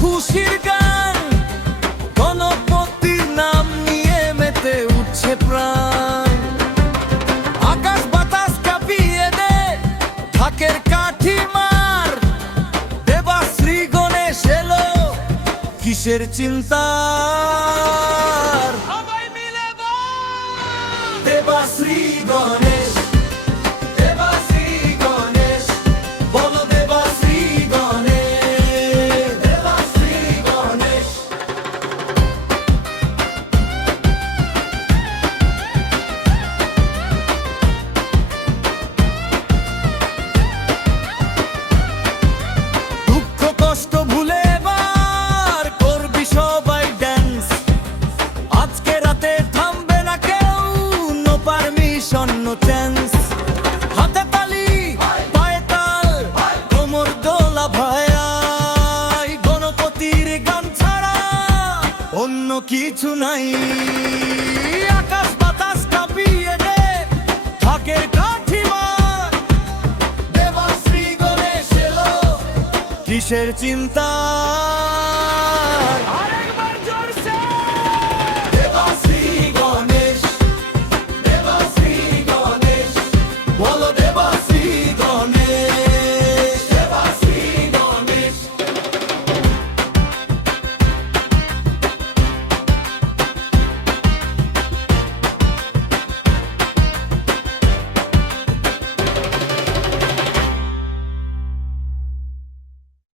খুশির গান, গণপতির নাম নিয়ে মেতে উঠছে প্রাণ। আকাশ বাতাস কাঁপিয়ে দে, ঢাকের কাঠি মার, দেবাশ্রী গণেশ এলো, কিসের চিন্তা? দেবাশ্রী গণেশ, দেবাশ্রী গণেশ, বলো দেবাশ্রী গণেশ, দেবাশ্রী গণেশ। দুঃখ কষ্ট ভুলে এবার করবি সবাই ড্যান্স, আজকে রাতে থামবে না কেউ, নো পারমিশন নো চান্স। হাতে তালি পায়ে তাল, কোমর দোলা ভাই, গণপতির গান ছাড়া অন্য কিছু নাই। আকাশ বাতাস কাঁপিয়ে দে, ঢাকের কাঠি মার, দেবাশ্রী গণেশ এলো, কিসের চিন্তা?